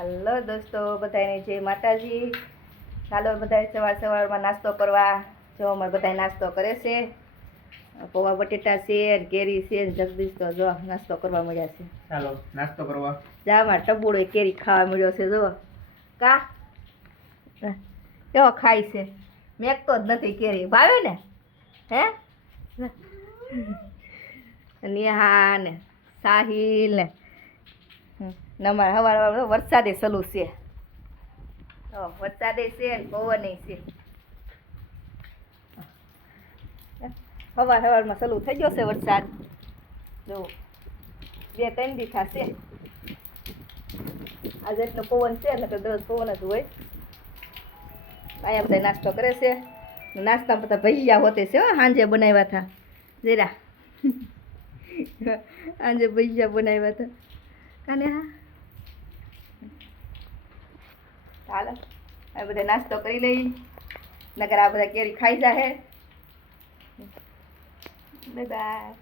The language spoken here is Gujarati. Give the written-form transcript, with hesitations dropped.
હાલો દોસ્તો, બધાને જય માતાજી. ચાલો બધા સવારમાં નાસ્તો કરવા. જો અમારે બધા નાસ્તો કરે છે. પૌવા બટેટા છે, કેરી છે, જગદીશ તો જો નાસ્તો કરવા મળ્યા છે. ચાલો નાસ્તો કરવા. જા માં ટબુડો કેરી ખાવા મળ્યો છે. જો કા કેવો ખાય છે, મેકતો જ નથી કેરી. ભાવે ને હે નેહા ને સાહિલ ને અમારે સવાર વરસાદે સલું છે. વરસાદે છે ને પવને છે. સવારમાં સલું થઈ ગયો છે વરસાદ. જો 2-3 દી થશે આજે એટલો પવન છે ને તો દરરોજ પવન જ હોય. અહીંયા બધા નાસ્તો કરે છે. નાસ્તામાં બધા ભજીયા હોતે છે. સાંજે બનાવ્યા હતા જરા સાંજે ભજીયા બનાવ્યા હતા કાને. હા ચાલો આ બધા નાસ્તો કરી લઈ, નકર આ બધા કેરી ખાઈ જાહે. Bye bye.